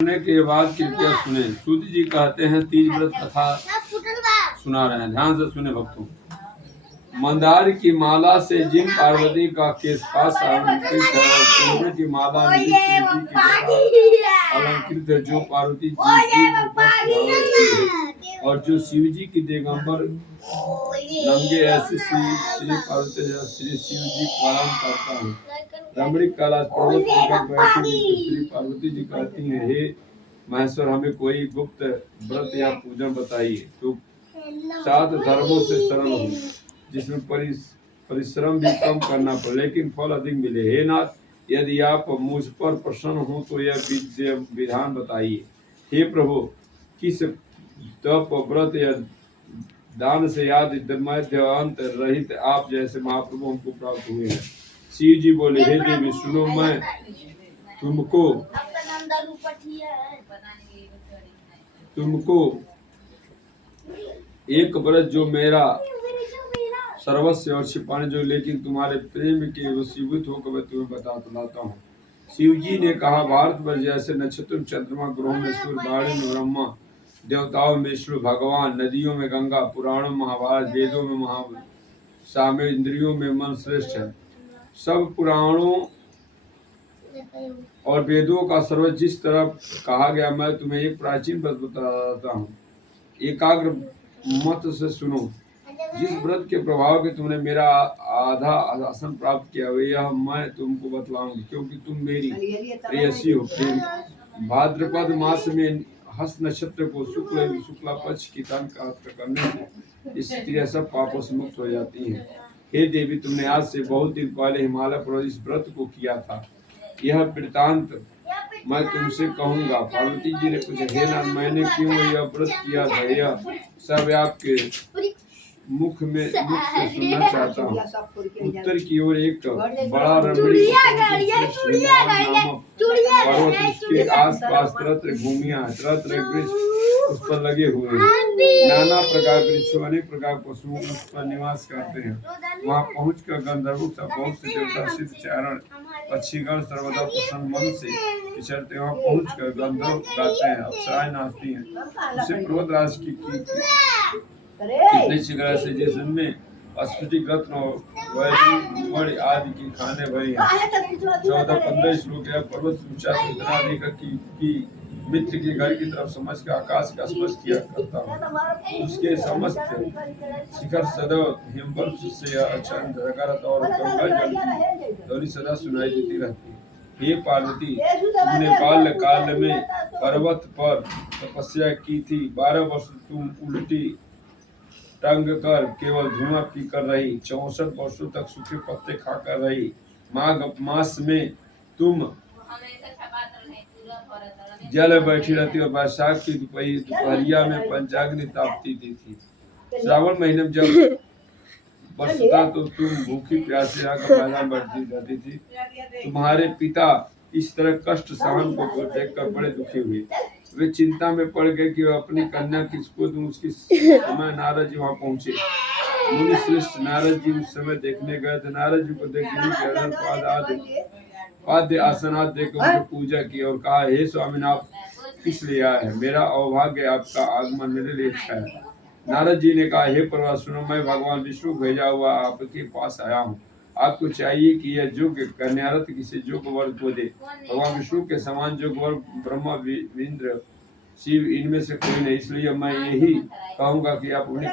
सुनने के बाद कृपया सुने। सूत जी कहते हैं तीज व्रत कथा सुना रहे हैं, ध्यान से सुने भक्तों। मंदार की माला से जिन पार्वती का केशपाश अलंकृत है, सोने की माला निज शिव जी की अलंकृत है, जो पार्वती जी की है, और जो शिव जी की दिगंबर नंगे ऐसे श्री पार्वती श्री शिव जी प्रणाम करता हूँ। रमणीक कैलाश पर्वत पर बैठी श्री पार्वती जी कहती हैं, हे महेश्वर, हमें कोई गुप्त व्रत या पूजन बताइए तो 7 धर्मों से सरल हो, जिसमें परिश्रम भी कम करना पड़े लेकिन फल अधिक मिले। हे नाथ, यदि आप मुझ पर प्रसन्न हो तो यह विधान बताइए। हे प्रभु, किस तप व्रत या दान से याद मध्य अंत रहित आप जैसे महाप्रभु हमको प्राप्त हुए हैं। शिव जी बोले, हे देवी सुनो, मैं तुमको एक व्रत जो मेरा सर्वस्व और छिपाने जो, लेकिन तुम्हारे प्रेम के वशीभूत होकर मैं तुम्हें बताता हूँ। शिव जी ने कहा, भारत पर जैसे नक्षत्र चंद्रमा, ग्रहों में सूर्य, बाणी में ब्रह्मा, देवताओं में विष्णु भगवान, नदियों में गंगा, पुराणों में महाभारत, वेदों में महाभारत, सामे इंद्रियों में मन श्रेष्ठ है। सब पुराणों और वेदों का सर्व जिस तरफ कहा गया, मैं तुम्हें एक प्राचीन व्रत बताता हूँ। एकाग्र मत से सुनो। जिस व्रत के प्रभाव के तुमने मेरा आधा आसन प्राप्त किया, यह मैं तुमको बतलाऊंगी, क्योंकि तुम मेरी प्रेयसी हो। भाद्रपद मास में हस्त नक्षत्र को शुक्ला पक्ष की तन करने से स्त्रियां सब पापों से मुक्त हो जाती हैं। हे देवी, तुमने आज से बहुत दिन पहले हिमालय पर इस व्रत को किया था। यह वृतांत मैं तुमसे कहूंगा। पार्वती जी ने पूछा, हे नाथ, मैंने क्यों यह व्रत किया था, यह सब आपके मुख से सुनना चाहता हूँ। उत्तर की ओर एक बड़ा रमणीक पर्वत, उसके आसपास तरह भूमियां, तरह वृक्ष उस पर लगे हुए हैं। नाना प्रकार वृक्षों, अनेक प्रकार पशुओं उस पर निवास करते हैं। वहाँ पहुंचकर गंधर्वों सब बहुत से देवता, सिद्ध, चारण, पक्षीगण सर्वदा प्रसन्न मन से विचरते। वहाँ पहुंचकर गंधर्व गाते हैं, अप्सराएं नाचती हैं। उसे पर्वतराज की कितने शिखर से जिसमें स्फटिक रत्न वैडूर्य आदि की खाने भरी हैं। 14-15 श्लोक। यह पर्वत ऊंचा इतना अधिक कि मित्र के घर की तरफ समझ कर आकाश का स्पर्श किया करता हूँ। उसके समस्त शिखर सदैव हिमबर्फ से आच्छादित ढका रहता और गंगा जल की ध्वनि सदा सुनाई देती रहती। हे पार्वती, तुमने बाल्य काल में पर्वत पर तपस्या की थी। 12 वर्ष तुम उल्टी टंग कर केवल धुआं पी कर रही। 64 वर्षों तक सूखे पत्ते खाकर रही। माघ मास में तुम जल बैठी रहती और वैशाख की दोपहरिया में पंचाग्नि तापती थी। श्रावण महीने में जब बरसता तो तुम भूखी प्यासे आकर मैदान बैठती रहती थी। तुम्हारे पिता इस तरह कष्ट सहन को देखकर बड़े दुखी हुए। वे चिंता में पड़ गए कि वह अपनी कन्या किसको दूं। उसकी समय नारद जी वहां पहुंचे। मुनि श्रेष्ठ नारद जी उस समय देखने गए थे। नारद जी को देखने के पाद्य आसनाद देकर उनकी पूजा की और कहा, हे स्वामी, आप किस लिए आए हैं? मेरा अवभाग्य आपका आगमन मेरे लिए अच्छा है। नारद जी ने कहा, हे प्रभु सुनो, मैं भगवान विष्णु भेजा हुआ आपके पास आया हूँ। आपको चाहिए कि यह योग्य कन्यारत किसी योग्य वर को दे। भगवान विष्णु के समान योग्य वर ब्रह्मा, इंद्र, शिव, इनमें से कोई नहीं। इसलिए मैं यही कहूंगा कि आप उन्हें